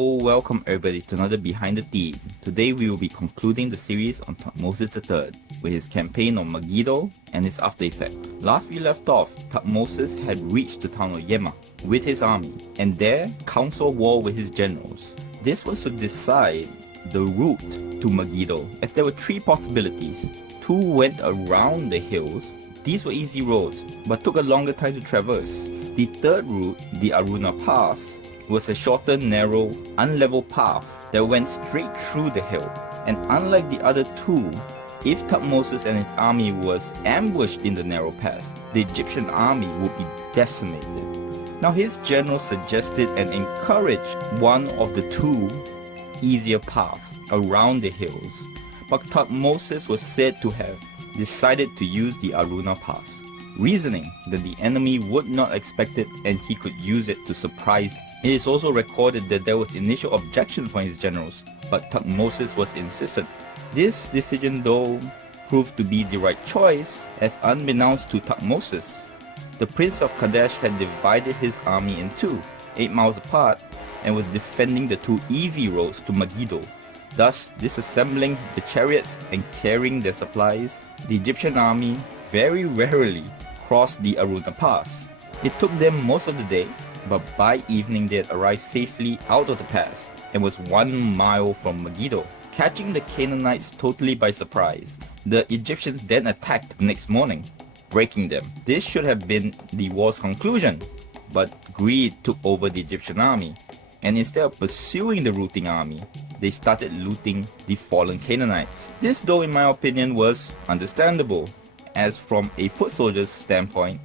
Welcome everybody to another Behind the Theme. Today we will be concluding the series on Thutmose III with his campaign on Megiddo and its after effect. Last we left off, Thutmose had reached the town of Yema with his army and there council war with his generals. This was to decide the route to Megiddo, as there were three possibilities. Two went around the hills. These were easy roads but took a longer time to traverse. The third route, the Aruna Pass, was a shorter, narrow, unlevel path that went straight through the hill. And unlike the other two, if Thutmose and his army was ambushed in the narrow pass, the Egyptian army would be decimated. Now his general suggested and encouraged one of the two easier paths around the hills, but Thutmose was said to have decided to use the Aruna Pass, reasoning that the enemy would not expect it and he could use it to surprise them. It is also recorded that there was initial objection from his generals, but Thutmose was insistent. This decision though proved to be the right choice, as unbeknownst to Thutmose, the Prince of Kadesh had divided his army in two, 8 miles apart, and was defending the two easy roads to Megiddo, thus disassembling the chariots and carrying their supplies. The Egyptian army very rarely crossed the Aruna Pass. It took them most of the day, but by evening they had arrived safely out of the pass and was 1 mile from Megiddo, catching the Canaanites totally by surprise. The Egyptians then attacked the next morning, breaking them. This should have been the war's conclusion, but greed took over the Egyptian army, and instead of pursuing the routing army, they started looting the fallen Canaanites. This though in my opinion was understandable, as from a foot soldier's standpoint,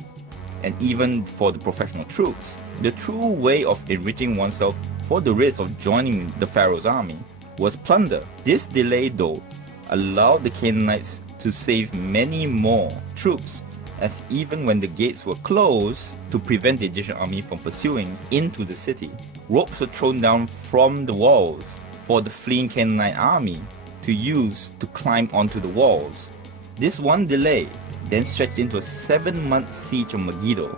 and even for the professional troops, the true way of enriching oneself for the risk of joining the Pharaoh's army was plunder. This delay though allowed the Canaanites to save many more troops, as even when the gates were closed to prevent the Egyptian army from pursuing into the city, ropes were thrown down from the walls for the fleeing Canaanite army to use to climb onto the walls. This one delay then stretched into a 7-month siege of Megiddo,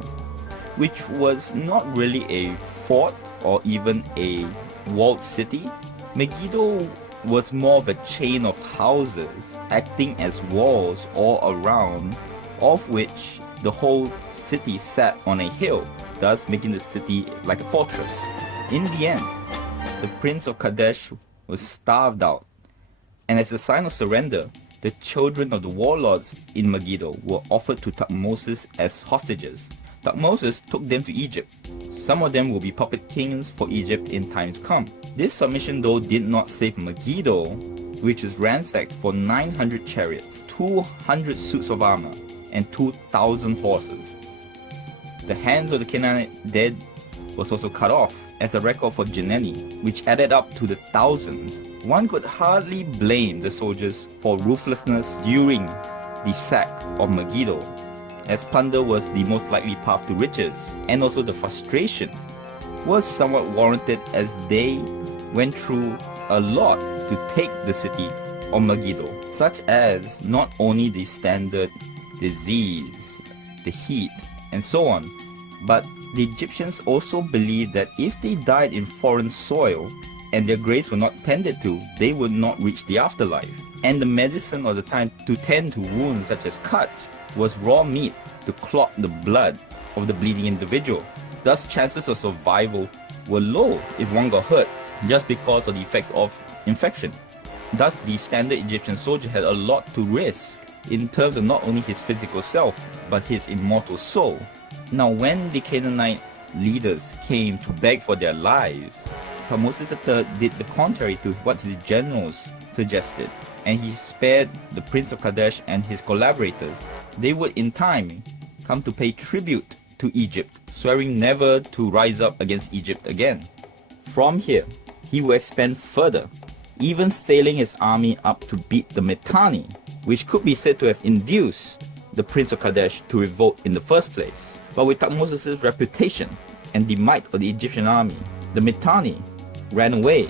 which was not really a fort or even a walled city. Megiddo was more of a chain of houses acting as walls all around, of which the whole city sat on a hill, thus making the city like a fortress. In the end, the Prince of Kadesh was starved out, and as a sign of surrender, the children of the warlords in Megiddo were offered to Thutmose as hostages. Thutmose took them to Egypt. Some of them will be puppet kings for Egypt in times to come. This submission though did not save Megiddo, which was ransacked for 900 chariots, 200 suits of armor, and 2,000 horses. The hands of the Canaanite dead was also cut off as a record for Geneni, which added up to the thousands. One could hardly blame the soldiers for ruthlessness during the sack of Megiddo, as plunder was the most likely path to riches, and also the frustration was somewhat warranted as they went through a lot to take the city of Megiddo, such as not only the standard disease, the heat, and so on, but the Egyptians also believed that if they died in foreign soil and their graves were not tended to, they would not reach the afterlife. And the medicine of the time to tend to wounds such as cuts was raw meat to clot the blood of the bleeding individual. Thus chances of survival were low if one got hurt just because of the effects of infection. Thus the standard Egyptian soldier had a lot to risk in terms of not only his physical self but his immortal soul. Now when the Canaanite leaders came to beg for their lives, Thutmose III did the contrary to what his generals suggested, and he spared the Prince of Kadesh and his collaborators. They would in time come to pay tribute to Egypt, swearing never to rise up against Egypt again. From here, he would expand further, even sailing his army up to beat the Mitanni, which could be said to have induced the Prince of Kadesh to revolt in the first place. But with Thutmose's reputation and the might of the Egyptian army, the Mitanni ran away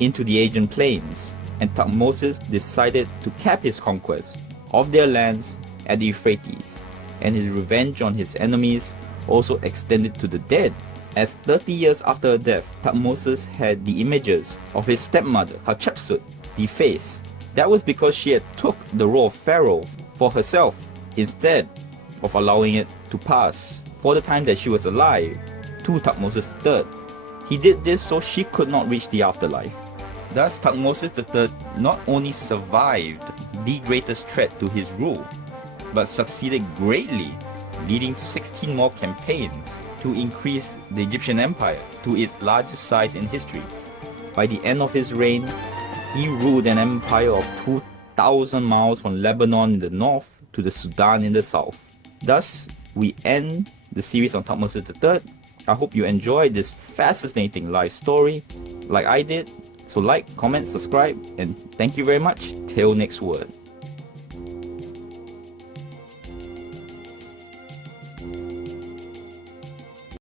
into the Aegean plains, and Thutmose decided to cap his conquest of their lands at the Euphrates, and his revenge on his enemies also extended to the dead. as 30 years after her death, Thutmose had the images of his stepmother, Hatshepsut, defaced. That was because she had took the role of Pharaoh for herself instead of allowing it to pass for the time that she was alive to Thutmose III. He did this so she could not reach the afterlife. Thus, Thutmose III not only survived the greatest threat to his rule, but succeeded greatly, leading to 16 more campaigns to increase the Egyptian empire to its largest size in history. By the end of his reign, he ruled an empire of 2,000 miles from Lebanon in the north to the Sudan in the south. Thus, we end the series on Thutmose III. I hope you enjoyed this fascinating life story like I did. So like, comment, subscribe, and thank you very much. Till next word.